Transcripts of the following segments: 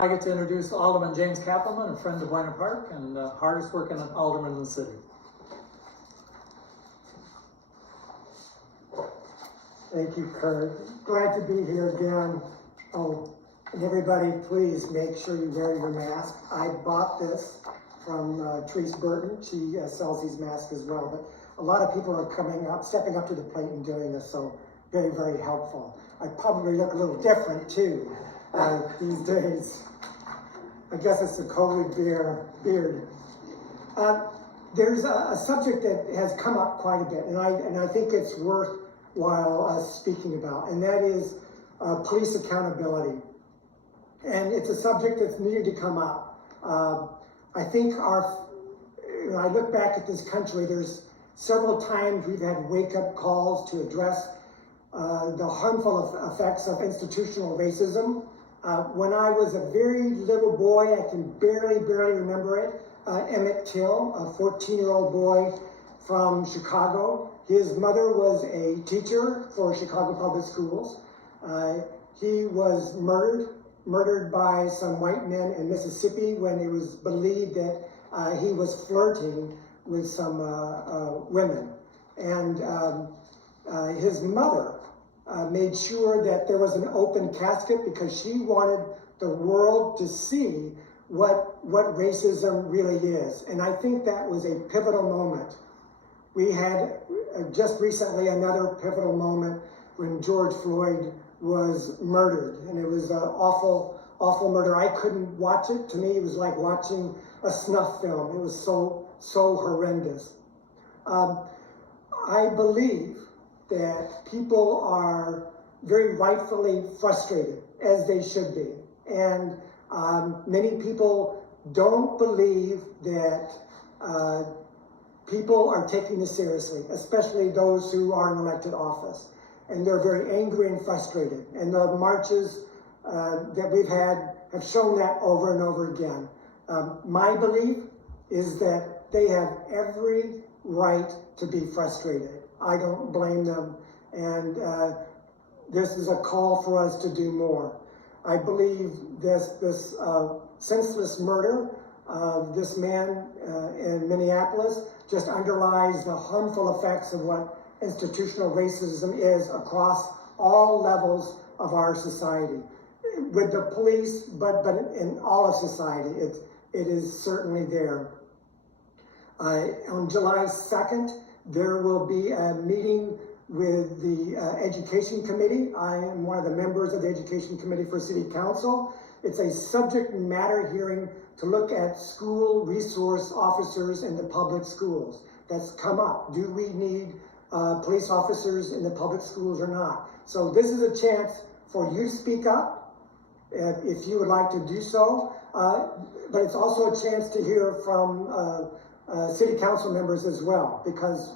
I get to introduce Alderman James Cappleman, a friend of Buena Park and hardest working alderman in the city. Thank you, Kurt. Glad to be here again. Oh, and everybody, please make sure you wear your mask. I bought this from Therese Burton. She sells these masks as well. But a lot of people are coming up, stepping up to the plate and doing this, so very, very helpful. I probably look a little different too these days. I guess it's the COVID beard. There's a subject that has come up quite a bit, and I think it's worthwhile us speaking about, and that is police accountability. And it's a subject that's needed to come up. I think when I look back at this country, there's several times we've had wake-up calls to address the harmful effects of institutional racism. When I was a very little boy, I can barely remember it, Emmett Till, a 14-year-old boy from Chicago. His mother was a teacher for Chicago Public Schools. He was murdered by some white men in Mississippi when it was believed that he was flirting with some women. And his mother made sure that there was an open casket because she wanted the world to see what racism really is. And I think that was a pivotal moment. We had just recently another pivotal moment when George Floyd was murdered, and it was an awful murder. I couldn't watch it. To me, it was like watching a snuff film. It was so horrendous. I believe that people are very rightfully frustrated, as they should be. And many people don't believe that people are taking this seriously, especially those who are in elected office. And they're very angry and frustrated. And the marches that we've had have shown that over and over again. My belief is that they have every right to be frustrated. I don't blame them. And this is a call for us to do more. I believe this senseless murder of this man in Minneapolis just underlies the harmful effects of what institutional racism is across all levels of our society. With the police, but in all of society, it is certainly there. On July 2nd, there will be a meeting with the Education Committee. I am one of the members of the Education Committee for City Council. It's a subject matter hearing to look at school resource officers in the public schools. That's come up. Do we need police officers in the public schools or not? So this is a chance for you to speak up if you would like to do so. But it's also a chance to hear from city council members as well, because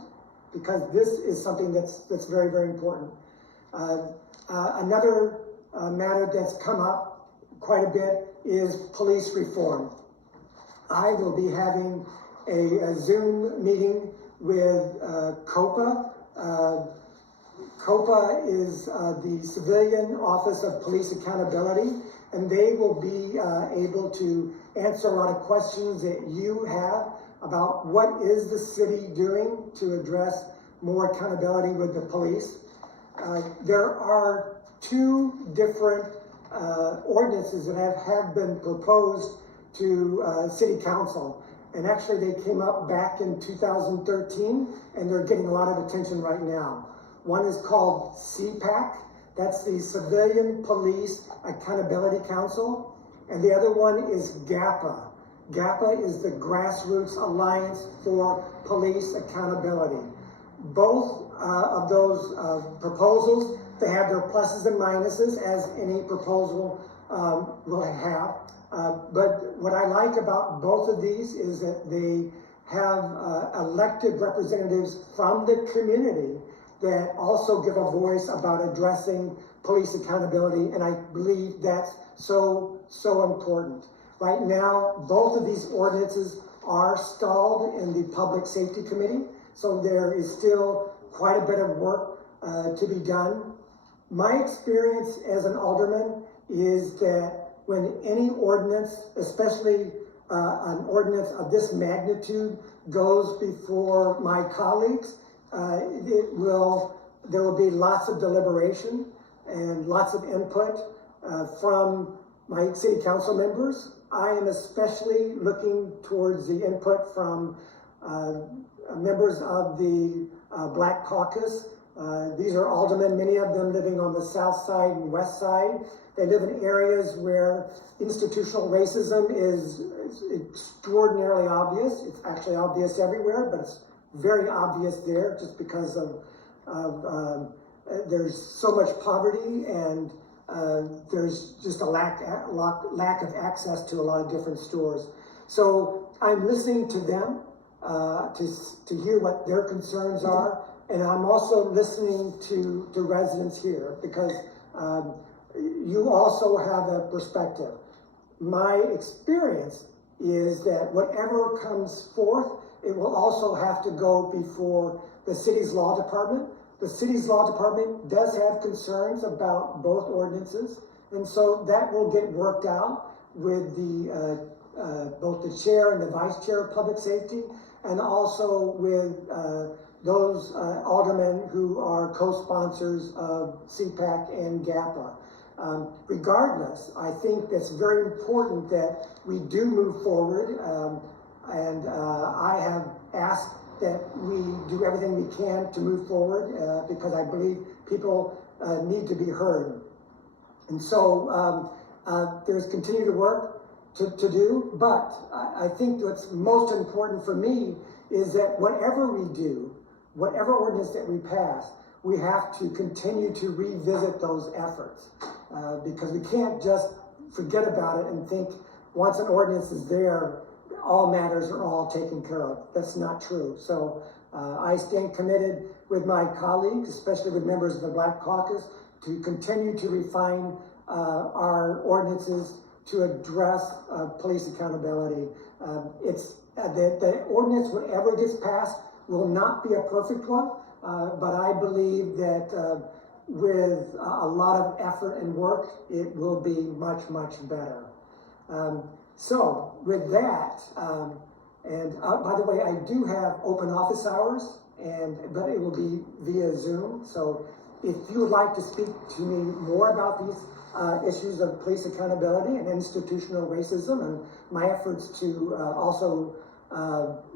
this is something that's very, very important. Another matter that's come up quite a bit is police reform. I will be having a Zoom meeting with COPA. COPA is the Civilian Office of Police Accountability, and they will be able to answer a lot of questions that you have about what is the city doing to address more accountability with the police. There are two different ordinances that have been proposed to City Council. And actually they came up back in 2013, and they're getting a lot of attention right now. One is called CPAC, that's the Civilian Police Accountability Council, and the other one is GAPA. GAPA is the Grassroots Alliance for Police Accountability. Both of those proposals, they have their pluses and minuses, as any proposal will have. But what I like about both of these is that they have elected representatives from the community that also give a voice about addressing police accountability, and I believe that's so important. Right now, both of these ordinances are stalled in the Public Safety Committee, so there is still quite a bit of work to be done. My experience as an alderman is that when any ordinance, especially an ordinance of this magnitude, goes before my colleagues, there will be lots of deliberation and lots of input from my city council members. I am especially looking towards the input from members of the Black Caucus. These are aldermen, many of them living on the south side and west side. They live in areas where institutional racism is extraordinarily obvious. It's actually obvious everywhere, but it's very obvious there just because of there's so much poverty, and there's just a lack of access to a lot of different stores. So I'm listening to them to hear what their concerns are, and I'm also listening to residents here because you also have a perspective. My experience is that whatever comes forth, it will also have to go before the city's law department. The city's law department does have concerns about both ordinances, and so that will get worked out with the both the chair and the vice chair of public safety, and also with those aldermen who are co-sponsors of CPAC and GAPA. Regardless, I think that's very important that we do move forward, and I have asked that we do everything we can to move forward because I believe people need to be heard. And so there's continued work to do, but I think what's most important for me is that whatever we do, whatever ordinance that we pass, we have to continue to revisit those efforts because we can't just forget about it and think once an ordinance is there, all matters are all taken care of. That's not true. So I stand committed with my colleagues, especially with members of the Black Caucus, to continue to refine our ordinances to address police accountability. The ordinance, whatever gets passed, will not be a perfect one, but I believe that with a lot of effort and work, it will be much, much better. So with that, and by the way, I do have open office hours, but it will be via Zoom. So if you would like to speak to me more about these issues of police accountability and institutional racism and my efforts to also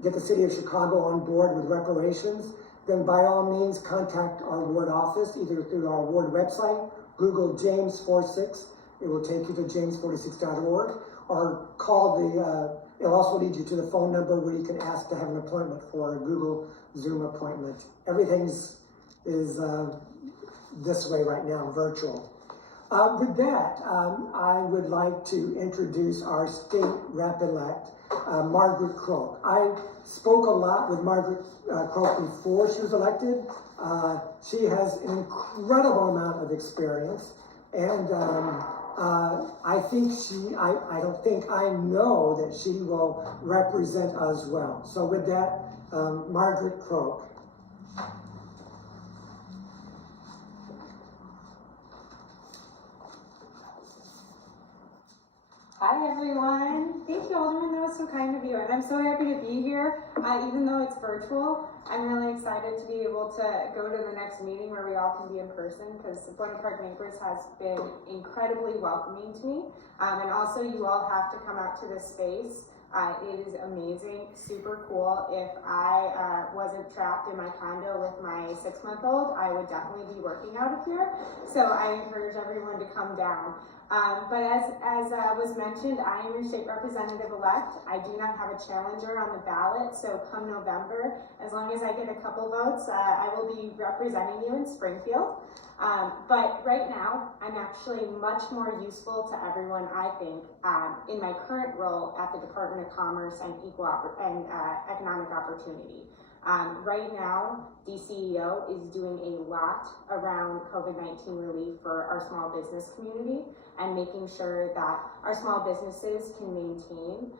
get the city of Chicago on board with reparations, then by all means contact our ward office, either through our ward website, Google James46, it will take you to james46.org, or call it'll also lead you to the phone number where you can ask to have an appointment for a Google Zoom appointment. Everything is this way right now, virtual. With that, I would like to introduce our state rep-elect, Margaret Croke. I spoke a lot with Margaret Croke before she was elected. She has an incredible amount of experience, and I know that she will represent us well. So with that, Margaret Croke. Hi everyone. Thank you, Alderman. That was so kind of you. And I'm so happy to be here. Even though it's virtual, I'm really excited to be able to go to the next meeting where we all can be in person, because Buena Park Neighbors has been incredibly welcoming to me. And also you all have to come out to this space. It is amazing, super cool. If I wasn't trapped in my condo with my 6-month-old, I would definitely be working out of here. So I encourage everyone to come down. But as was mentioned, I am your state representative-elect. I do not have a challenger on the ballot, so come November, as long as I get a couple votes, I will be representing you in Springfield. But right now, I'm actually much more useful to everyone, I think, in my current role at the Department of Commerce and Economic Opportunity. Right now, DCEO is doing a lot around COVID-19 relief for our small business community and making sure that our small businesses can maintain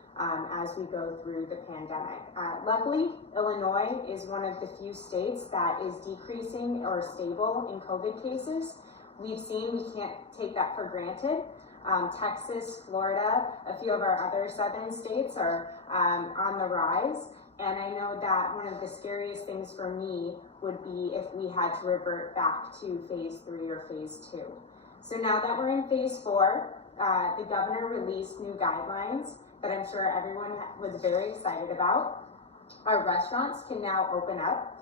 as we go through the pandemic. Luckily, Illinois is one of the few states that is decreasing or stable in COVID cases. We've seen we can't take that for granted. Texas, Florida, a few of our other southern states are on the rise. And I know that one of the scariest things for me would be if we had to revert back to phase 3 or phase 2. So now that we're in phase 4, the governor released new guidelines that I'm sure everyone was very excited about. Our restaurants can now open up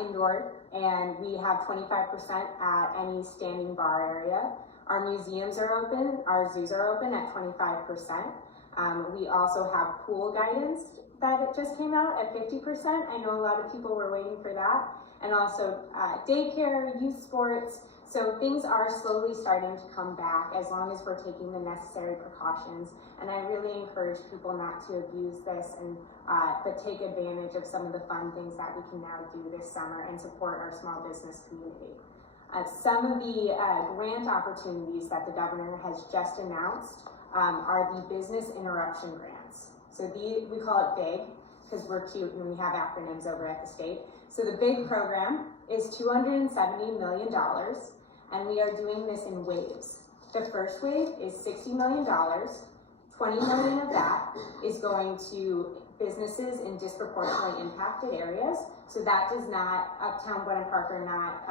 indoor, and we have 25% at any standing bar area. Our museums are open, our zoos are open at 25%. We also have pool guidance that it just came out at 50%. I know a lot of people were waiting for that. And also daycare, youth sports. So things are slowly starting to come back as long as we're taking the necessary precautions. And I really encourage people not to abuse this and but take advantage of some of the fun things that we can now do this summer and support our small business community. Some of the grant opportunities that the governor has just announced are the business interruption grants. So we call it BIG because we're cute and we have acronyms over at the state. So the BIG program is $270 million, and we are doing this in waves. The first wave is $60 million. 20 million of that is going to businesses in disproportionately impacted areas. So that does not, Uptown, Buena Park are not,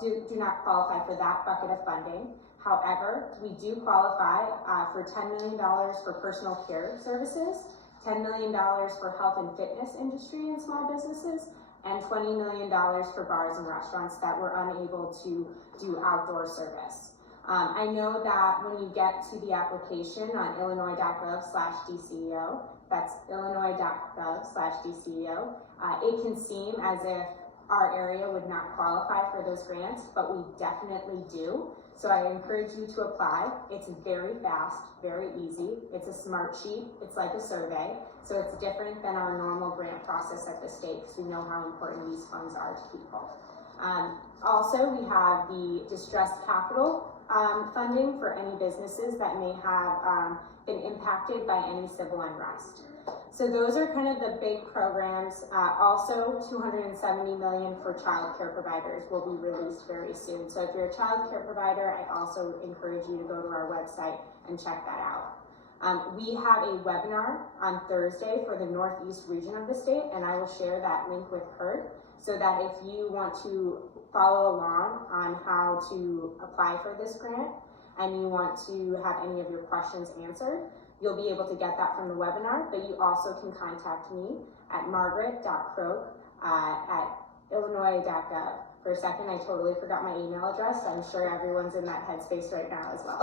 do not qualify for that bucket of funding. However, we do qualify for $10 million for personal care services, $10 million for health and fitness industry and small businesses, and $20 million for bars and restaurants that were unable to do outdoor service. I know that when you get to the application on illinois.gov/DCEO, that's illinois.gov/DCEO, it can seem as if our area would not qualify for those grants, but we definitely do. So I encourage you to apply. It's very fast, very easy. It's a smart sheet. It's like a survey. So it's different than our normal grant process at the state because we know how important these funds are to people. Also, we have the distressed capital funding for any businesses that may have been impacted by any civil unrest. So those are kind of the big programs. Also, $270 million for child care providers will be released very soon. So if you're a child care provider, I also encourage you to go to our website and check that out. We have a webinar on Thursday for the Northeast region of the state, and I will share that link with Kurt so that if you want to follow along on how to apply for this grant and you want to have any of your questions answered, you'll be able to get that from the webinar, but you also can contact me at margaret.croke at illinois.gov. For a second, I totally forgot my email address. I'm sure everyone's in that headspace right now as well.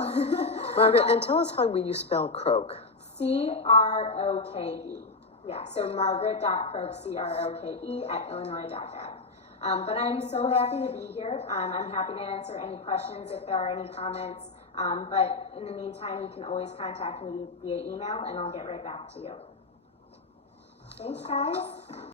Margaret, and tell us how you spell Croke. C-R-O-K-E. Yeah, so margaret.croke, C-R-O-K-E at illinois.gov. But I'm so happy to be here. I'm happy to answer any questions if there are any comments. But in the meantime, you can always contact me via email and I'll get right back to you. Thanks, guys.